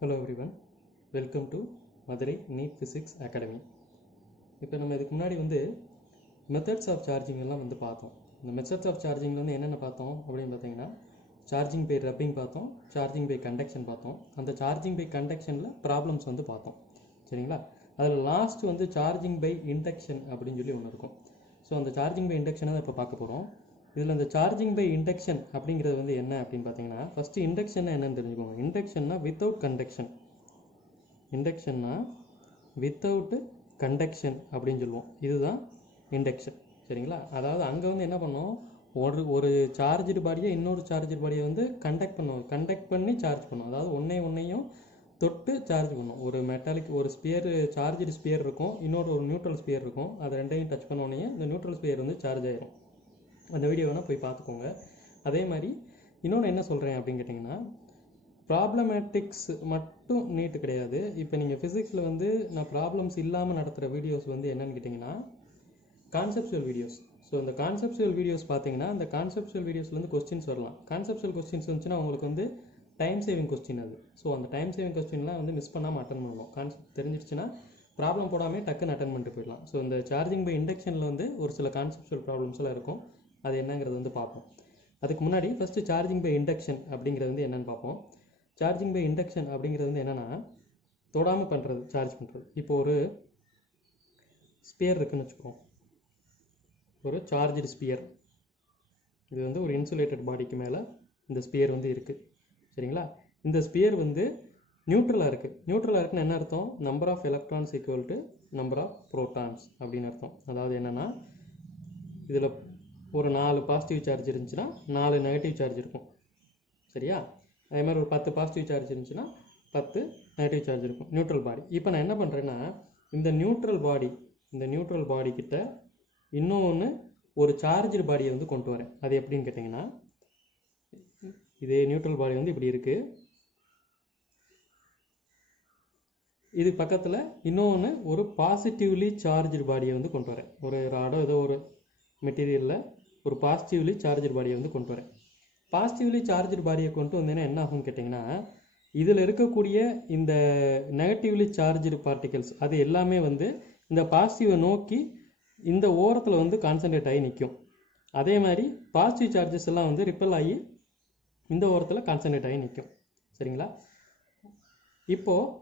Hello everyone, welcome to Madurai NEET physics academy. இப்போ நம்ம இதுக்கு முன்னாடி மெத்தட்ஸ் ஆஃப் சார்ஜிங் எல்லாம் பார்த்தோம். இந்த மெத்தட்ஸ் ஆஃப் சார்ஜிங்கில் என்னென்ன பார்த்தோம் அப்படின்னு பார்த்தீங்கன்னா, சார்ஜிங் பை ரப்பிங் பார்த்தோம், சார்ஜிங் பை கண்டக்ஷன் பார்த்தோம். அந்த சார்ஜிங் பை கண்டக்ஷனில் ப்ராப்ளம்ஸ் பார்த்தோம். சரிங்களா? அதில் லாஸ்ட் சார்ஜிங் பை இண்டக்ஷன் அப்படின்னு சொல்லி ஒன்று இருக்கும். ஸோ அந்த சார்ஜிங் பை இண்டக்ஷனை தான் இப்போ பார்க்க போகிறோம். இதில் இந்த சார்ஜிங் பை இண்டக்ஷன் அப்படிங்கிறது என்ன அப்படின்னு பார்த்தீங்கன்னா, ஃபஸ்ட்டு இண்டக்ஷன்னா என்னன்னு தெரிஞ்சுக்கோங்க. இண்டக்ஷன்னா வித்தவுட் கண்டக்ஷன். இண்டக்ஷன்னா வித்தவுட் கண்டக்ஷன் அப்படின்னு சொல்லுவோம். இதுதான் இண்டக்ஷன். சரிங்களா? அதாவது அங்கே என்ன பண்ணோம், ஒரு சார்ஜ்டு பாடியை இன்னொரு சார்ஜ்டு பாடியை கண்டக்ட் பண்ணி சார்ஜ் பண்ணும். அதாவது ஒன்றையும் தொட்டு சார்ஜ் பண்ணும். ஒரு மெட்டாலிக் ஒரு ஸ்பியர், சார்ஜ்டு ஸ்பியர் இருக்கும், ஒரு நியூட்ரல் ஸ்பியர் இருக்கும். அது ரெண்டையும் டச் பண்ணோடனே இந்த நியூட்ரல் ஸ்பியர் சார்ஜ் ஆயிரும். அந்த வீடியோ வேணால் போய் பார்த்துக்கோங்க. அதே மாதிரி இன்னொன்று என்ன சொல்கிறேன் அப்படின்னு கேட்டிங்கன்னா, ப்ராப்ளமேட்டிக்ஸ் மட்டும் நீட்டு கிடையாது. இப்போ நீங்கள் ஃபிசிக்ஸில் நான் ப்ராப்ளம்ஸ் இல்லாமல் நடத்துகிற வீடியோஸ் என்னென்னு கேட்டிங்கன்னா கான்செப்சுவல் வீடியோஸ். ஸோ இந்த கான்செப்சுவல் வீடியோஸ் பார்த்தீங்கன்னா, அந்த கான்செப்சுவல் வீடியோஸ்லேருந்து கொஸ்டின்ஸ் வரலாம். கான்செப்சுவல் கொஸ்டின்ஸ் வந்துச்சுன்னா உங்களுக்கு டைம் சேவிங் கொஸ்டின் அது. ஸோ அந்த டைம் சேவிங் கொஸ்டின்லாம் மிஸ் பண்ணாமல் அட்டன் பண்ணணும். கான்செப்ட் தெரிஞ்சிடுச்சுன்னா ப்ராப்ளம் போடாமல் டக்குன்னு அட்டன் பண்ணிட்டு போயிடலாம். ஸோ இந்த சார்ஜிங் பை இண்டக்ஷனில் ஒரு சில கான்செப்சுவல் ப்ராப்ளம்ஸ்லாம் இருக்கும். அது என்னங்கிறது பார்ப்போம். அதுக்கு முன்னாடி ஃபஸ்ட்டு சார்ஜிங் பை இண்டக்ஷன் அப்படிங்கிறது என்னென்னு பார்ப்போம். சார்ஜிங் பை இண்டக்ஷன் அப்படிங்கிறது என்னென்னா, தொடாமல் பண்ணுறது, சார்ஜ் பண்ணுறது. இப்போ ஒரு ஸ்பியர் இருக்குதுன்னு வச்சுக்கோம். ஒரு சார்ஜ்டு ஸ்பியர். இது ஒரு இன்சுலேட்டட் பாடிக்கு மேலே இந்த ஸ்பியர் இருக்குது. சரிங்களா? இந்த ஸ்பியர் நியூட்ரலாக இருக்குது. நியூட்ரலாக இருக்குன்னு என்ன அர்த்தம்? Number of electrons equal to number of protons அப்படின்னு அர்த்தம். அதாவது என்னென்னா, இதில் ஒரு 4 பாசிட்டிவ் சார்ஜ் இருந்துச்சுன்னா 4 நெகட்டிவ் சார்ஜ் இருக்கும். சரியா? அதே மாதிரி ஒரு 10 பாசிட்டிவ் சார்ஜ் இருந்துச்சுன்னா 10 நெகட்டிவ் சார்ஜ் இருக்கும். நியூட்ரல் பாடி. இப்போ நான் என்ன பண்ணுறேன்னா, இந்த நியூட்ரல் பாடி கிட்ட இன்னொன்று ஒரு சார்ஜ்டு பாடியை கொண்டு வரேன். அது எப்படின்னு கேட்டிங்கன்னா, இதே நியூட்ரல் பாடி இப்படி இருக்குது. இது பக்கத்தில் இன்னொன்று ஒரு பாசிட்டிவ்லி சார்ஜ்டு பாடியை கொண்டு வரேன். ஒரு ராடோ ஏதோ ஒரு மெட்டீரியலில் ஒரு பாசிட்டிவ்லி சார்ஜ்டு பாடியை கொண்டு வரேன். பாசிட்டிவ்லி சார்ஜ்டு பாடியை கொண்டு வந்தேன்னா என்ன ஆகும்னு கேட்டிங்கன்னா, இதில் இருக்கக்கூடிய இந்த நெகட்டிவ்லி சார்ஜ்டு பார்ட்டிகல்ஸ் அது எல்லாமே இந்த பாசிட்டிவை நோக்கி இந்த ஓரத்தில் கான்சன்ட்ரேட் ஆகி நிற்கும். அதே மாதிரி பாசிட்டிவ் சார்ஜஸ் எல்லாம் ரிப்பல் ஆகி இந்த ஓரத்தில் கான்சன்ட்ரேட் ஆகி நிற்கும். சரிங்களா? இப்போது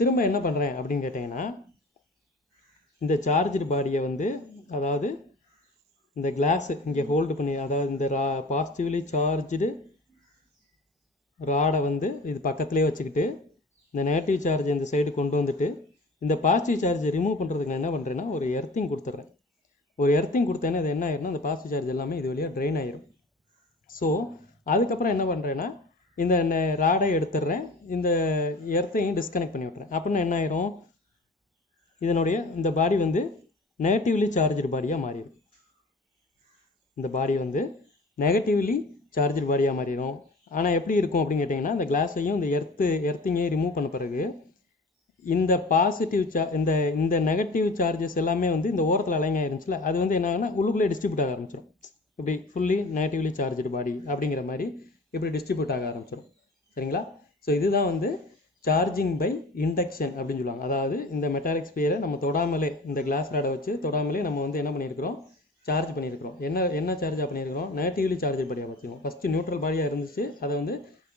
திரும்ப என்ன பண்ணுறேன் அப்படின்னு கேட்டிங்கன்னா, இந்த சார்ஜ்டு பாடியை அதாவது இந்த கிளாஸு இங்கே ஹோல்டு பண்ணி, அதாவது இந்த பாசிட்டிவ்லி சார்ஜ்டு ராடை இது பக்கத்துலேயே வச்சுக்கிட்டு இந்த நெகட்டிவ் சார்ஜ் இந்த சைடு கொண்டு வந்துட்டு இந்த பாசிட்டிவ் சார்ஜை ரிமூவ் பண்ணுறதுக்கு நான் என்ன பண்ணுறேன்னா, ஒரு எர்த்திங் கொடுத்துட்றேன். ஒரு எர்த்திங் கொடுத்தேன்னா இது என்ன ஆயிரும்னா, அந்த பாசிட்டிவ் சார்ஜ் எல்லாமே இது வழியாக ட்ரெயின் ஆயிரும். ஸோ அதுக்கப்புறம் என்ன பண்ணுறேன்னா, இந்த ராடை எடுத்துடுறேன், இந்த எர்த்தையும் டிஸ்கனெக்ட் பண்ணி விட்றேன். அப்படின்னா என்ன ஆயிரும், இதனுடைய இந்த பாடி நெகட்டிவ்லி சார்ஜ்டு பாடியாக மாறிடும். இந்த பாடி நெகட்டிவ்லி சார்ஜ்டு பாடியாக மாறிடும். ஆனால் எப்படி இருக்கும் அப்படின்னு கேட்டிங்கன்னா, இந்த கிளாஸையும் இந்த எர்த்திங்கையும் ரிமூவ் பண்ண பிறகு இந்த பாசிட்டிவ் இந்த நெகட்டிவ் சார்ஜஸ் எல்லாமே இந்த ஓரத்தில் அலைன் ஆயிருந்துச்சுல, அது என்ன ஆகுனா உள்ளுக்குள்ளே டிஸ்ட்ரிபியூட் ஆக ஆரம்பிச்சிடும். இப்படி ஃபுல்லி நெகட்டிவ்லி சார்ஜ்டு பாடி அப்படிங்கிற மாதிரி இப்படி டிஸ்ட்ரிபியூட் ஆக ஆரம்பிச்சிடும். சரிங்களா? ஸோ இதுதான் சார்ஜிங் பை இண்டக்ஷன் அப்படின்னு சொல்லுவாங்க. அதாவது இந்த மெட்டாலிக் ஸ்பியரை நம்ம தொடாமலே, இந்த கிளாஸ் ராடை வச்சு தொடாமலே நம்ம என்ன பண்ணியிருக்கிறோம், சார்ஜ் பண்ணியிருக்கிறோம். என்ன சார்ஜாக பண்ணியிருக்கிறோம்? நெகட்டிவ்லி சார்ஜ்டு பாடியாக வச்சுருக்கோம். ஃபஸ்ட்டு நியூட்ரல் பாடியாக இருந்துச்சு, அதை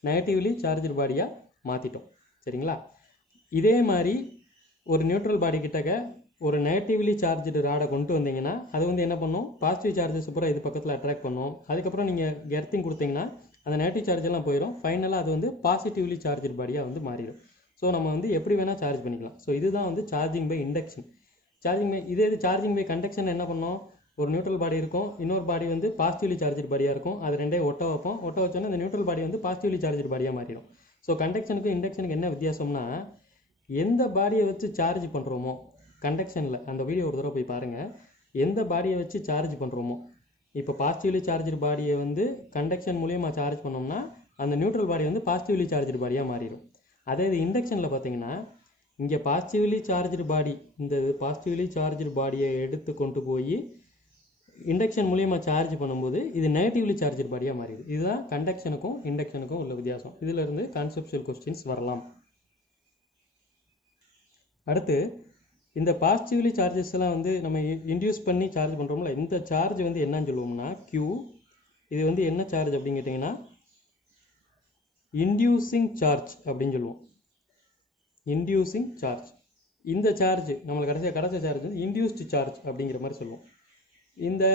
நெகட்டிவ்லி சார்ஜ்டு பாடியாக மாற்றிட்டோம். சரிங்களா? இதே மாதிரி ஒரு நியூட்ரல் பாடி கிட்டக்க ஒரு நெகட்டிவ்லி சார்ஜ்டு ராடை கொண்டு வந்தீங்கன்னா அது என்ன பண்ணும், பாசிட்டிவ் சார்ஜஸ் பூரா இது பக்கத்தில் அட்ராக்ட் பண்ணும். அதுக்கப்புறம் நீங்கள் எர்த்திங் கொடுத்தீங்கன்னா அந்த நெகட்டிவ் சார்ஜ் எல்லாம் போயிடும். ஃபைனலாக அது பாசிட்டிவ்லி சார்ஜ்டு பாடியாக மாறிடும். ஸோ நம்ம எப்படி வேணால் சார்ஜ் பண்ணிக்கலாம். ஸோ இதுதான் charging by induction. Charging by conduction என்ன பண்ணோம், ஒரு நியூட்ரல் பாடி இருக்கும், இன்னொரு பாடி பாசிட்டிவ்லி சார்ஜ்டு பாடியாக இருக்கும். அது ரெண்டே ஒட்ட வைப்போம். ஒட்ட வச்சோன்னா இந்த நியூட்ரல் பாடி பாசிட்டிவ்லி சார்ஜ்டு பாடியாக மாறிடும். ஸோ கண்டக்ஷனுக்கு இண்டக்ஷனுக்கு என்ன வித்தியாசம்னா, எந்த பாடியை வச்சு சார்ஜ் பண்ணுறோமோ கண்டக்ஷனில், அந்த வீடியோ ஒரு தடவை போய் பாருங்கள், எந்த பாடியை வச்சு சார்ஜ் பண்ணுறோமோ, இப்போ பாசிட்டிவ்லி சார்ஜ்டு பாடியை கண்டக்ஷன் மூலியமாக சார்ஜ் பண்ணோம்னா அந்த நியூட்ரல் பாடி பாசிட்டிவ்லி சார்ஜ்டு பாடியாக மாறிடும். அதே இது இண்டக்ஷனில் பார்த்தீங்கன்னா, இங்கே பாசிட்டிவ்லி சார்ஜ்டு பாடி, இந்த பாசிட்டிவ்லி சார்ஜ்டு பாடியை எடுத்து கொண்டு போய் இண்டக்ஷன் மூலியமாக சார்ஜ் பண்ணும்போது இது நெகட்டிவ்லி சார்ஜர் பாடியாக மாறிடுது. இதுதான் கண்டக்ஷனுக்கும் இண்டக்ஷனுக்கும் உள்ள வித்தியாசம். இதிலிருந்து கான்செப்சுவல் கொஸ்டின்ஸ் வரலாம். அடுத்து இந்த பாசிட்டிவ்லி சார்ஜஸ் எல்லாம் வந்து நம்ம இன்டியூஸ் பண்ணி சார்ஜ் பண்ணுறோம்ல, இந்த சார்ஜ் வந்து என்னன்னு சொல்லுவோம்னா Q. இது வந்து என்ன சார்ஜ் அப்படின்னு கேட்டிங்கன்னா இன்டியூசிங் சார்ஜ் அப்படின்னு சொல்லுவோம். Inducing charge. இந்த சார்ஜ் நம்மளுக்கு கிடைச்ச சார்ஜ் வந்து இன்டியூஸ்டு சார்ஜ் அப்படிங்கிற மாதிரி சொல்லுவோம். இந்த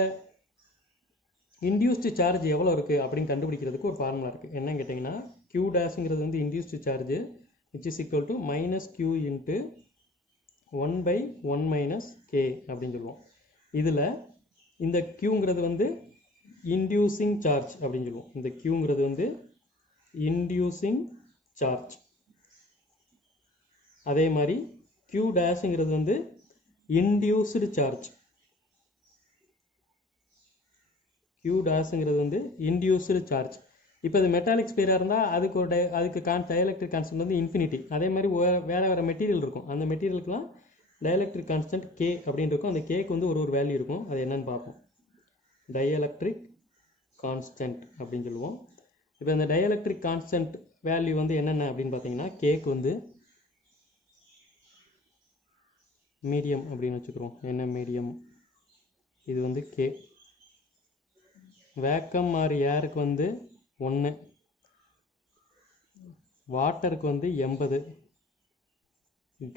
இன்டியூஸ்டு சார்ஜ் எவ்வளோ இருக்குது அப்படின்னு கண்டுபிடிக்கிறதுக்கு ஒரு ஃபார்முலா இருக்குது. என்னன்னு கேட்டிங்கன்னா Q டேஷுங்கிறது வந்து induced charge which is equal to -Q into 1/1 - K அப்படின்னு சொல்லுவோம். இதில் இந்த Qங்கிறது வந்து இன்டியூசிங் சார்ஜ் அப்படின்னு சொல்லுவோம். இந்த Qங்கிறது வந்து இன்டியூசிங் சார்ஜ். அதே மாதிரி Q டேஷுங்கிறது வந்து இன்டியூஸ்டு சார்ஜ். Q டேஷுங்கிறது வந்து இன்டியூஸ்டு சார்ஜ். இப்போ இது மெட்டாலிக் ஸ்பியராக இருந்தால் அதுக்கு டயலெக்ட்ரிக் கான்ஸ்டன்ட் வந்து இன்ஃபினிட்டி. அதே மாதிரி வேறு மெட்டீரியல் இருக்கும். அந்த மெட்டீரியலுக்குலாம் டயலெக்ட்ரிக் கான்ஸ்டன்ட் K அப்படின்னு இருக்கும். அந்த கேக்கு வந்து ஒரு வேல்யூ இருக்கும். அது என்னன்னு பார்ப்போம். டயலெக்ட்ரிக் கான்ஸ்டன்ட் அப்படின்னு சொல்லுவோம். இப்போ இந்த டயலெக்ட்ரிக் கான்ஸ்டன்ட் வேல்யூ வந்து என்னென்ன அப்படின்னு பார்த்தீங்கன்னா கேக்கு வந்து மீடியம் அப்படின்னு வச்சுக்கிறோம். என்ன மீடியம்? இது வந்து K. வேக்கம் ஆர் ஏருக்கு வந்து 1, வாட்டருக்கு வந்து 80,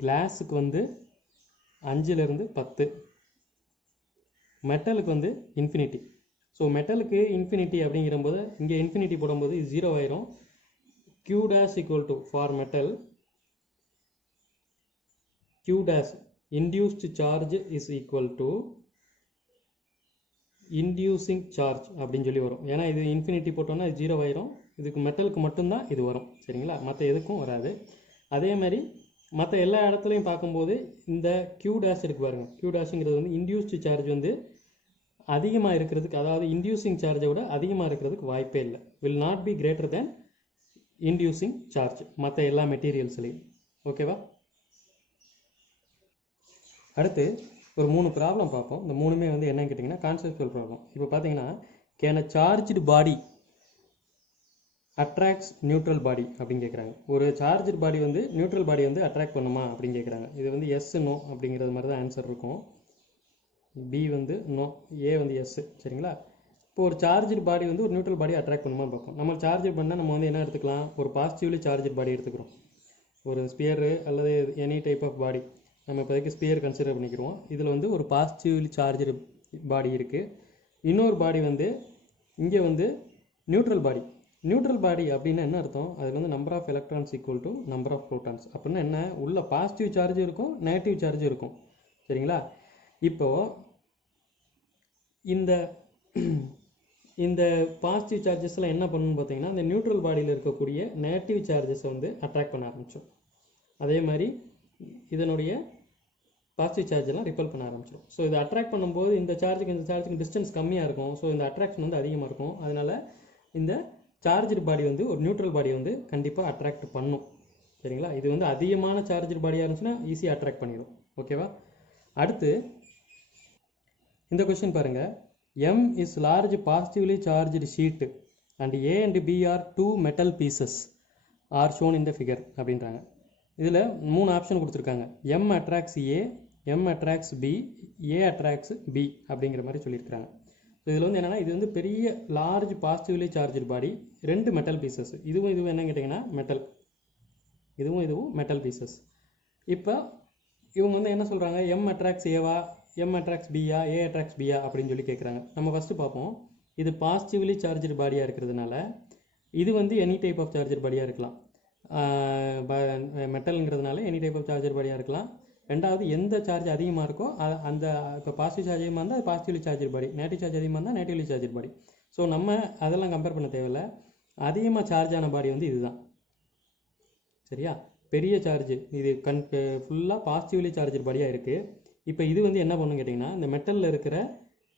கிளாஸுக்கு வந்து 5லேருந்து 10, மெட்டலுக்கு வந்து இன்ஃபினிட்டி. ஸோ மெட்டலுக்கு இன்ஃபினிட்டி அப்படிங்கிறபோது இங்கே இன்ஃபினிட்டி போடும்போது இது 0 ஆயிரும். Q dash equal to for metal Q dash induced charge is equal to inducing charge அப்படின்னு சொல்லி வரும். ஏன்னா இது இன்ஃபினிட்டி போட்டோம்னா இது 0 ஆயிரும். இதுக்கு மெட்டலுக்கு மட்டும்தான் இது வரும். சரிங்களா? மற்ற எதுக்கும் வராது. அதே மாதிரி மற்ற எல்லா இடத்துலையும் பார்க்கும்போது இந்த Q dash இருக்கு பாருங்கள். Q dashங்கிறது வந்து இன்டியூஸ்டு சார்ஜ் வந்து அதிகமாக இருக்கிறதுக்கு, அதாவது இன்டியூசிங் சார்ஜை விட அதிகமாக இருக்கிறதுக்கு வாய்ப்பே இல்லை. Will not be greater than inducing charge மற்ற எல்லா மெட்டீரியல்ஸ்லையும். ஓகேவா? அடுத்து ஒரு 3 ப்ராப்ளம் பார்ப்போம். இந்த 3மே வந்து என்னன்னு கேட்டிங்கன்னா கான்செப்சுவல் ப்ராப்ளம். இப்போ பார்த்தீங்கன்னா can a charged body attracts neutral body அப்படின்னு கேட்குறாங்க. ஒரு சார்ஜ்டு பாடி வந்து நியூட்ரல் பாடி வந்து அட்ராக்ட் பண்ணுமா அப்படின்னு கேட்குறாங்க. இது வந்து எஸ் நோ அப்படிங்கிறது மாதிரி தான் ஆன்சர் இருக்கும். பி வந்து நோ, ஏ வந்து எஸ். சரிங்களா? இப்போ ஒரு சார்ஜ்டு பாடி வந்து ஒரு நியூட்ரல் பாடி அட்ராக்ட் பண்ணுமா பார்ப்போம். நம்ம சார்ஜ் பண்ணால் நம்ம வந்து என்ன எடுத்துக்கலாம்? ஒரு பாசிட்டிவ்லி சார்ஜ்டு பாடி எடுத்துக்கிறோம். ஒரு ஸ்பியரு அல்லது எனி டைப் ஆஃப் பாடி, நம்ம இப்போதைக்கு ஸ்பியர் கன்சிடர் பண்ணிக்கிறோம். இதில் வந்து ஒரு பாசிட்டிவ்லி சார்ஜ்டு பாடி இருக்குது. இன்னொரு பாடி வந்து இங்கே வந்து நியூட்ரல் பாடி. நியூட்ரல் பாடி அப்படின்னா என்ன அர்த்தம்? அதுக்கு வந்து number of electrons equal to number of protons. அப்படின்னா என்ன? உள்ள பாசிட்டிவ் சார்ஜ் இருக்கும், நெகட்டிவ் சார்ஜ் இருக்கும். சரிங்களா? இப்போது இந்த பாசிட்டிவ் சார்ஜஸ்லாம் என்ன பண்ணணும்னு பார்த்தீங்கன்னா இந்த நியூட்ரல் பாடியில் இருக்கக்கூடிய நெகட்டிவ் சார்ஜஸை வந்து அட்ராக்ட் பண்ண ஆரம்பிச்சோம். அதே மாதிரி இதனுடைய பாசிட்டிவ் சார்ஜெல்லாம் ரிப்பல் பண்ண ஆரம்பிச்சிடும். ஸோ இதை அட்ராக்ட் பண்ணும்போது இந்த சார்ஜுக்கு டிஸ்டன்ஸ் கம்மியாக இருக்கும். ஸோ இந்த அட்ராக்ஷன் வந்து அதிகமாக இருக்கும். அதனால் இந்த சார்ஜ்டு பாடி வந்து ஒரு நியூட்ரல் பாடி வந்து கண்டிப்பாக அட்ராக்ட் பண்ணும். சரிங்களா? இது வந்து அதிகமான சார்ஜ்டு பாடியாக இருந்துச்சுன்னா ஈஸியாக அட்ராக்ட் பண்ணிடும். ஓகேவா? அடுத்து இந்த கொஸ்டின் பாருங்கள். M is large positively charged sheet and A and B are 2 metal pieces are shown in the figure அப்படின்றாங்க. இதில் 3 ஆப்ஷன் கொடுத்துருக்காங்க. M attracts A, M attracts B, A attracts B அப்படிங்கிற மாதிரி சொல்லியிருக்காங்க. ஸோ இதில் வந்து என்னென்னா இது வந்து பெரிய லார்ஜ் பாசிட்டிவ்லி சார்ஜ்டு பாடி, 2 மெட்டல் பீசஸ். இதுவும் என்ன கேட்டிங்கன்னா மெட்டல், இதுவும் மெட்டல் பீசஸ். இப்போ இவங்க வந்து என்ன சொல்கிறாங்க? M attracts Eva, M attracts Pia, A attracts பியா அப்படின்னு சொல்லி கேட்குறாங்க. நம்ம ஃபஸ்ட்டு பார்ப்போம். இது பாசிட்டிவ்லி சார்ஜ்டு பாடியாக இருக்கிறதுனால இது வந்து எனி டைப் ஆஃப் சார்ஜர் பாடியாக இருக்கலாம். மெட்டலுங்கிறதுனால எனி டைப் ஆஃப் சார்ஜர் பாடியாக இருக்கலாம். ரெண்டாவது எந்த சார்ஜ் அதிகமாக இருக்கோ அந்த இப்போ பாசிட்டிவ் சார்ஜ் அதிகமாக இருந்தால் அது பாசிட்டிவ்லி சார்ஜர் பாடி, நெகட்டிவ் சார்ஜ் அதிகமாக இருந்தால் நெகட்டிவ்லி சார்ஜர் பாடி. ஸோ நம்ம அதெல்லாம் கம்பேர் பண்ண தேவையில்லை. அதிகமாக சார்ஜ் ஆன பாடி வந்து இதுதான். சரியா? பெரிய சார்ஜ் இது ஃபுல்லாக பாசிட்டிவ்லி சார்ஜர் பாடியாக இருக்குது. இப்போ இது வந்து என்ன பண்ணணும் கேட்டிங்கன்னா இந்த மெட்டலில் இருக்கிற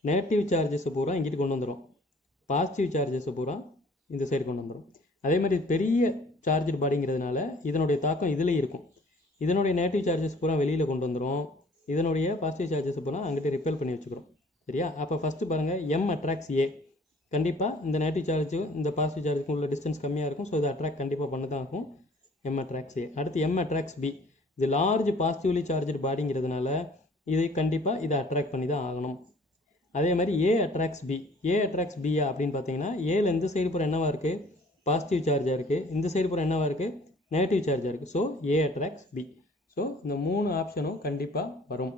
நெகட்டிவ் சார்ஜஸை பூரா இங்கிட்டு கொண்டு வந்துடும், பாசிட்டிவ் சார்ஜஸை பூரா இந்த சைடு கொண்டு வந்துடும். அதே மாதிரி பெரிய சார்ஜர் பாடிங்கிறதுனால இதனுடைய தாக்கம் இதுலேயும் இருக்கும். இதனுடைய நெகட்டிவ் சார்ஜஸ் பூரா வெளியில் கொண்டு வந்துடும், இதனுடைய பாசிட்டிவ் சார்ஜஸ் பூரா அங்கிட்ட ரிப்பெல் பண்ணி வச்சுக்கிறோம். சரியா? அப்போ ஃபஸ்ட்டு பாருங்கள், எம் அட்ராக்ட்ஸ் ஏ. கண்டிப்பாக இந்த நெகட்டிவ் சார்ஜு இந்த பாசிட்டிவ் சார்ஜுக்கு உள்ள டிஸ்டன்ஸ் கம்மியாக இருக்கும். ஸோ இது அட்ராக்ட் கண்டிப்பாக பண்ண தான் இருக்கும். எம் அட்ராக்ட்ஸ் ஏ. அடுத்து எம் அட்ராக்ட்ஸ் பி. இது லார்ஜ் பாசிட்டிவ்லி சார்ஜ்டு பாடிங்கிறதுனால இது கண்டிப்பாக இதை அட்ராக்ட் பண்ணி தான் ஆகணும். அதே மாதிரி ஏ அட்ராக்ட்ஸ் பி. ஏ அட்ராக்ட்ஸ் பியா அப்படின்னு பார்த்தீங்கன்னா, ஏல இந்த சைடு பூரா என்னவா இருக்குது? பாசிட்டிவ் சார்ஜாக இருக்குது. இந்த சைடு பூரா என்னவா இருக்குது? நெகட்டிவ் சார்ஜாக இருக்குது. ஸோ ஏ அட்ராக்ட்ஸ் பி. ஸோ இந்த 3 ஆப்ஷனும் கண்டிப்பாக வரும்.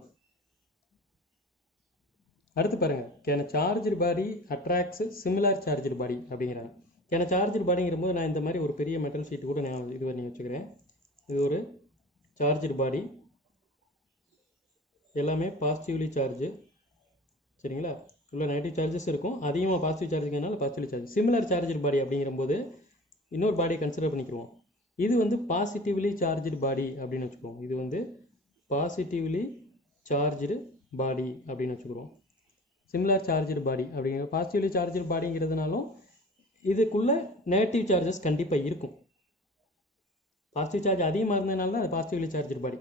அடுத்து பாருங்கள், கேன charged body attracts similar charged பாடி அப்படிங்கிறாங்க. கேன சார்ஜ்டு பாடிங்கிற போது நான் இந்த மாதிரி ஒரு பெரிய மெட்டல் ஷீட் கூட நான் இது பண்ணி வச்சுக்கிறேன். இது ஒரு சார்ஜ்டு பாடி, எல்லாமே பாசிட்டிவ்லி சார்ஜு. சரிங்களா? உள்ள நெகட்டிவ் சார்ஜஸ் இருக்கும், அதிகமாக பாசிட்டிவ் சார்ஜுங்கிறதுனால positive charge. Similar charged body அப்படிங்கிறபோது இன்னொரு பாடியை கன்சிடர் பண்ணிக்குவோம். இது வந்து பாசிட்டிவ்லி சார்ஜ்டு பாடி அப்படின்னு வச்சுக்குவோம். இது வந்து பாசிட்டிவ்லி சார்ஜ்டு பாடி அப்படின்னு வச்சுக்கிறோம். சிமிலர் சார்ஜ்டு பாடி அப்படிங்கிற பாசிட்டிவ்லி சார்ஜ்டு பாடிங்கிறதுனாலும் இதுக்குள்ள நெகட்டிவ் சார்ஜஸ் கண்டிப்பாக இருக்கும். பாசிட்டிவ் சார்ஜ் அதிகமாக இருந்ததுனால தான் அது பாசிட்டிவ்லி சார்ஜ்டு பாடி.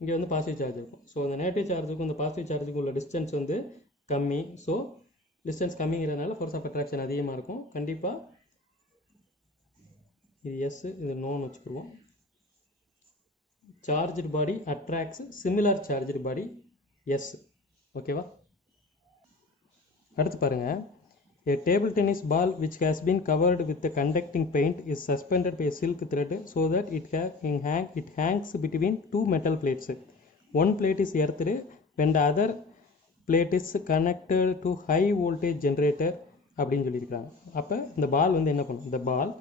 இங்கே வந்து பாசிட்டிவ் சார்ஜ் இருக்கும். ஸோ அந்த நெகட்டிவ் சார்ஜுக்கும் இந்த பாசிட்டிவ் சார்ஜுக்கும் உள்ள டிஸ்டன்ஸ் வந்து கம்மி. ஸோ டிஸ்டன்ஸ் கம்மிங்கிறதுனால ஃபோர்ஸ் ஆஃப் அட்ராக்ஷன் அதிகமாக இருக்கும். கண்டிப்பாக இது எஸ், இது நோன்னு வச்சுக்கிடுவோம். Charged body attracts similar charged body yes. ஓகேவா? அடுத்து பாருங்கள், a table tennis ball which has been covered with the conducting paint is suspended by a silk thread so that it hangs between two metal plates. One plate is earthed when the other plate is connected to high voltage generator அப்படின்னு சொல்லியிருக்காங்க. அப்போ இந்த பால் வந்து என்ன பண்ணும்? இந்த பால்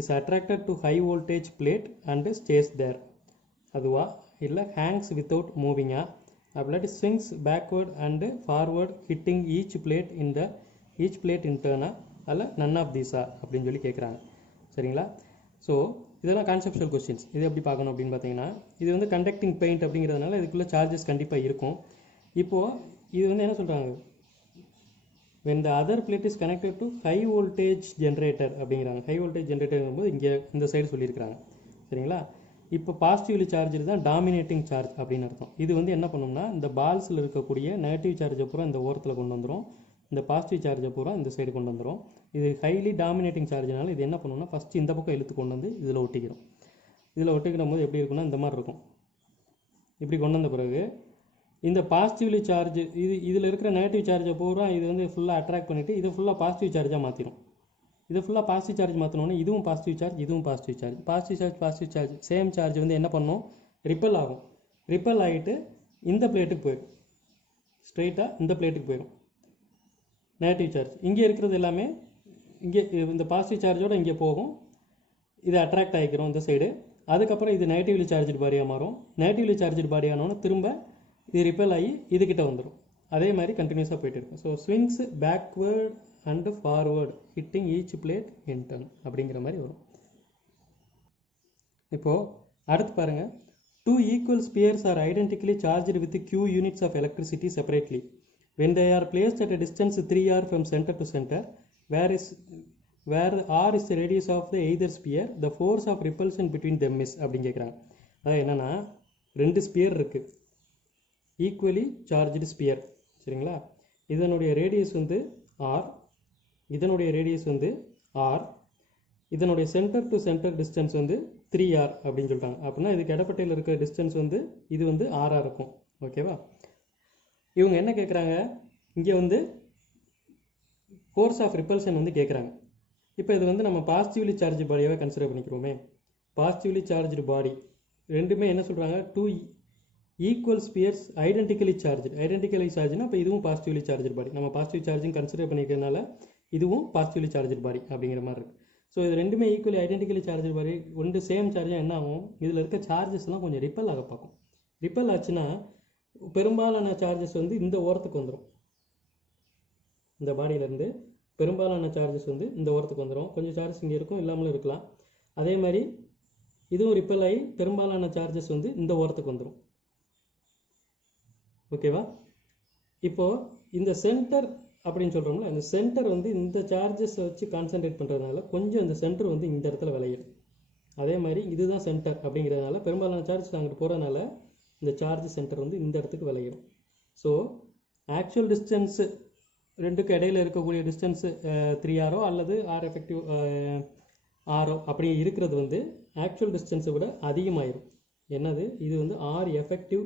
is attracted to high voltage plate and stays there. அதுவா இல்லை hangs without moving அப்படி swings backward and forward hitting each plate in turn அல்ல none of these அப்படின்னு சொல்லி கேட்குறாங்க. சரிங்களா? ஸோ இதெல்லாம் கான்செப்ஷுவல் கொஸ்டின்ஸ். இது எப்படி பார்க்கணும் அப்படின்னு பார்த்தீங்கன்னா, இது வந்து கண்டக்டிங் பெயிண்ட் அப்படிங்கிறதுனால இதுக்குள்ளே சார்ஜஸ் கண்டிப்பாக இருக்கும். இப்போது இது வந்து என்ன சொல்கிறாங்க? when the other plate is connected to high voltage generator அப்படிங்கிறாங்க. ஹை வோல்டேஜ் ஜென்ரேட்டருங்கும்போது இங்கே இந்த சைடு சொல்லியிருக்கிறாங்க. சரிங்களா? இப்போ பாசிட்டிவ்லி சார்ஜ் தான் டாமினேட்டிங் சார்ஜ் அப்படின்னு அர்த்தம். இது வந்து என்ன பண்ணும்னா, இந்த பால்ஸில் இருக்கக்கூடிய நெகட்டிவ் சார்ஜை பூரா இந்த ஓரத்தில் கொண்டு வந்துடும், இந்த பாசிட்டிவ் சார்ஜை பூரா இந்த சைடு கொண்டு வந்துடும். இது ஹைலி டாமினேட்டிங் சார்ஜ்னால இது என்ன பண்ணுன்னா, ஃபஸ்ட்டு இந்த பக்கம் இழுத்து கொண்டு வந்து இதில் ஒட்டிக்கிறோம். இதில் ஒட்டிக்கிடும் போது எப்படி இருக்குன்னா, இந்த மாதிரி இருக்கும். இப்படி கொண்டு வந்த பிறகு இந்த பாசிட்டிவ்லி சார்ஜ் இதில் இருக்கிற நெகட்டிவ் சார்ஜை பூரா இது வந்து ஃபுல்லாக அட்ராக்ட் பண்ணிவிட்டு இதை ஃபுல்லாக பாசிட்டிவ் சார்ஜாக மாற்றிடும். இதை ஃபுல்லாக பாசிட்டிவ் சார்ஜ் மாற்றினோன்னே இதுவும் பாசிட்டிவ் சார்ஜ், இதுவும் positive charge. Positive charge same charge வந்து என்ன பண்ணும்? ரிப்பல் ஆகும். ரிப்பல் ஆகிட்டு இந்த பிளேட்டுக்கு போயிடும், ஸ்ட்ரெயிட்டாக இந்த பிளேட்டுக்கு போயிடும். நெகட்டிவ் சார்ஜ் இங்கே இருக்கிறது எல்லாமே இங்கே இந்த பாசிட்டிவ் சார்ஜோடு இங்கே போகும். இது அட்ராக்ட் ஆகிக்கிறோம் இந்த சைடு. அதுக்கப்புறம் இது நெகட்டிவ்லி சார்ஜ்டு பாடியாக மாறும். நெகட்டிவ்லி சார்ஜ்டு பாடியானோன்னு திரும்ப இது ரிப்பல் ஆகி இதுக்கிட்ட வந்துடும். அதே மாதிரி கண்டினியூஸாக போயிட்டு இருக்கும். So swings backward and forward hitting each played in turn அப்படிங்கிற மாதிரி வரும். இப்போது அடுத்து பாருங்கள், 2 equal spheres are identically charged with q units of electricity separately. When they are placed at a distance 3r from center to center, where r is the radius of the either sphere, the force of repulsion between them is அப்படின்னு கேட்குறாங்க. அதாவது என்னென்னா, 2 sphere இருக்குது, equally charged sphere. சரிங்களா? இதனுடைய radius வந்து R, இதனுடைய radius வந்து ஆர், இதனுடைய சென்டர் டு சென்டர் டிஸ்டன்ஸ் வந்து 3r அப்படின்னு சொல்லிட்டாங்க. அப்படின்னா இதுக்கு இடப்பட்டையில் இருக்கிற டிஸ்டன்ஸ் வந்து இது வந்து ஆராக இருக்கும். ஓகேவா? இவங்க என்ன கேட்குறாங்க, இங்கே வந்து ஃபோர்ஸ் ஆஃப் ரிப்பல்ஷன் வந்து கேட்குறாங்க. இப்போ இது வந்து நம்ம பாசிட்டிவ்லி சார்ஜ் பாடியாகவே கன்சிடர் பண்ணிக்கிறோமே. பாசிட்டிவ்லி சார்ஜ்டு பாடி ரெண்டுமே என்ன சொல்கிறாங்க, 2 equal spheres ஐடென்டிக்கலி சார்ஜ்னா இப்போ இதுவும் பாசிட்டிவ்லி சார்ஜ்டு பாடி. நம்ம பாசிட்டிவ் சார்ஜிங் கன்சிடர் பண்ணிக்கிறதுனால இதுவும் பாசிட்டிவ்லி சார்ஜ்டு பாடி அப்படிங்கிற மாதிரி இருக்குது. ஸோ இது ரெண்டுமே ஈக்குவலி ஐடென்டிக்கலி சார்ஜ் பாடி, ஒன்று சேம் சார்ஜாக என்ன ஆகும், இதில் இருக்க சார்ஜஸ்லாம் கொஞ்சம் ரிப்பல் ஆக பார்க்கும். ரிப்பல் ஆச்சுன்னா பெரும்பாலான சார்ஜஸ் வந்து இந்த ஓரத்துக்கு வந்துடும். இந்த பாடியிலேருந்து பெரும்பாலான சார்ஜஸ் வந்து இந்த ஓரத்துக்கு வந்துடும். கொஞ்சம் சார்ஜஸ் இங்கே இருக்கும், இல்லாமலும் இருக்கலாம். அதே மாதிரி இதுவும் ரிப்பல் ஆகி பெரும்பாலான சார்ஜஸ் வந்து இந்த ஓரத்துக்கு வந்துடும். ஓகேவா? இப்போது இந்த சென்டர் அப்படின்னு சொல்கிறோம்ல, அந்த சென்டர் வந்து இந்த சார்ஜஸை வச்சு கான்சன்ட்ரேட் பண்ணுறதுனால கொஞ்சம் இந்த சென்டர் வந்து இந்த இடத்துல விளையிடும். அதே மாதிரி இதுதான் சென்டர் அப்படிங்கிறதுனால பெரும்பாலான சார்ஜஸ் அங்கிட்டு போகிறதுனால இந்த சார்ஜ் சென்டர் வந்து இந்த இடத்துக்கு விளையிடும். ஸோ ஆக்சுவல் டிஸ்டன்ஸ் ரெண்டுக்கு இடையில இருக்கக்கூடிய டிஸ்டன்ஸ் 3r அல்லது ஆர் எஃபெக்டிவ் ஆரோ அப்படி இருக்கிறது வந்து ஆக்சுவல் டிஸ்டன்ஸை விட அதிகமாயிரும். என்னது இது வந்து ஆர் எஃபெக்டிவ்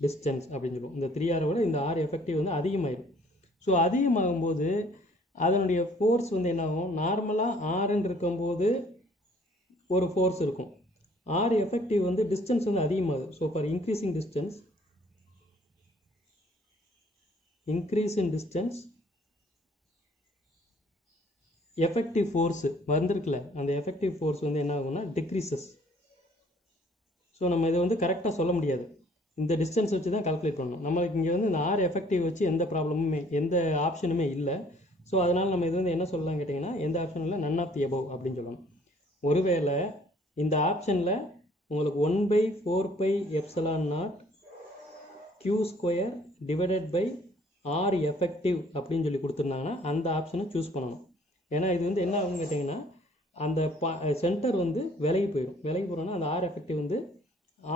டிஸ்டன்ஸ் அப்படின்னு சொல்லுவோம். இந்த 3r விட இந்த ஆர் எஃபெக்டிவ் வந்து அதிகமாயிரும். ஸோ அதிகமாகும்போது அதனுடைய ஃபோர்ஸ் வந்து என்ன ஆகும், நார்மலாக ஆர்ன்னு இருக்கும்போது ஒரு ஃபோர்ஸ் இருக்கும். ஆர் எஃபெக்டிவ் வந்து டிஸ்டன்ஸ் வந்து அதிகமாகுது. So for increasing distance, increase in distance, effective force வந்திருக்குல்ல, அந்த எஃபெக்டிவ் ஃபோர்ஸ் வந்து என்ன ஆகும்னா டிக்ரீசஸ். ஸோ நம்ம இதை வந்து கரெக்டாக சொல்ல முடியாது, இந்த டிஸ்டன்ஸ் வச்சு தான் கால்குலேட் பண்ணணும். நம்மளுக்கு இங்கே வந்து இந்த ஆர் எஃபெக்டிவ் வச்சு எந்த ப்ராப்ளமுமே எந்த ஆப்ஷனுமே இல்லை. ஸோ அதனால் நம்ம இது வந்து என்ன சொல்லலாம் கேட்டிங்கன்னா, எந்த ஆப்ஷன் இல்லை, நன் ஆஃப் தி அபவ் அப்படின்னு சொல்லணும். ஒருவேளை இந்த ஆப்ஷனில் உங்களுக்கு 1/4πε0 q² divided by R effective அப்படின்னு சொல்லி கொடுத்துருந்தாங்கன்னா அந்த ஆப்ஷனை சூஸ் பண்ணணும். ஏன்னா இது வந்து என்ன ஆகுன்னு கேட்டிங்கன்னா, அந்த சென்டர் வந்து விலகி போயிடும். விலகி போகிறோன்னா அந்த ஆர் எஃபெக்டிவ் வந்து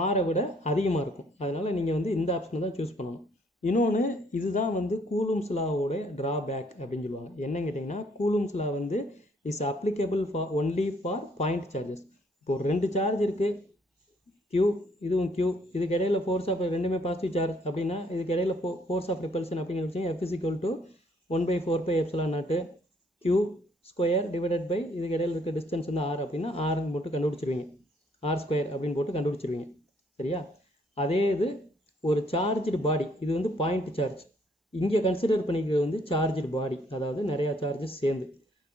ஆரை விட அதிகமாக இருக்கும். அதனால் நீங்கள் வந்து இந்த ஆப்ஷனை தான் சூஸ் பண்ணணும். இன்னொன்று, இதுதான் வந்து கூலும்ஸ் லாவோட ட்ராபேக் அப்படின்னு சொல்லுவாங்க. என்னன்னு கேட்டிங்கன்னா, கூலும்ஸ் லா வந்து is applicable for only for point charges. இப்போ ஒரு 2 சார்ஜ் இருக்குது, Q இதுவும் Q, இதுக்கு இடையில ஃபோர்ஸ் ஆஃப் ரெண்டுமே பாசிட்டிவ் சார்ஜ் அப்படின்னா இதுக்கு இடையில ஃபோர்ஸ் ஆஃப் ரிப்பல்ஷன் அப்படிங்கிற விஷயம் F = 1/4πε0 q² டிவைடட் பை இதுக்கு இடையில இருக்க டிஸ்டன்ஸ் வந்து ஆர் அப்படின்னா ஆர்ன்னு போட்டு கண்டுபிடிச்சிருவீங்க, r² அப்படின்னு போட்டு கண்டுபிடிச்சிருவீங்க. சரியா? அதே இது ஒரு சார்ஜ்டு பாடி, இது வந்து பாயிண்ட் சார்ஜ், இங்கே கன்சிடர் பண்ணிக்கிறது வந்து சார்ஜ்டு பாடி, அதாவது நிறையா சார்ஜஸ் சேர்ந்து.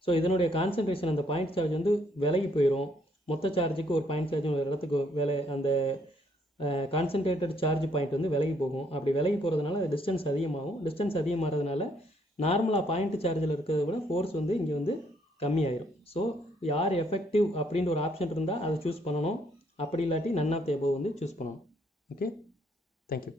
ஸோ இதனுடைய கான்சன்ட்ரேஷன் அந்த பாயிண்ட் சார்ஜ் வந்து விலகி போயிடும். மொத்த சார்ஜுக்கு ஒரு பாயிண்ட் சார்ஜ் ஒரு இடத்துக்கு அந்த கான்சன்ட்ரேட்டட் சார்ஜ் பாயிண்ட் வந்து விலகி போகும். அப்படி விலகி போகிறதுனால டிஸ்டன்ஸ் அதிகமாகும். டிஸ்டன்ஸ் அதிகமாகிறதுனால நார்மலாக பாயிண்ட் சார்ஜில் இருக்கிறத விட ஃபோர்ஸ் வந்து இங்கே வந்து கம்மியாயிரும். ஸோ யார் எஃபெக்டிவ் அப்படின்ற ஒரு ஆப்ஷன் இருந்தால் அதை சூஸ் பண்ணணும். அப்படி இல்லாட்டி நன் ஆஃப் தி அபவ் வந்து சூஸ் பண்ணணும். Okay, thank you.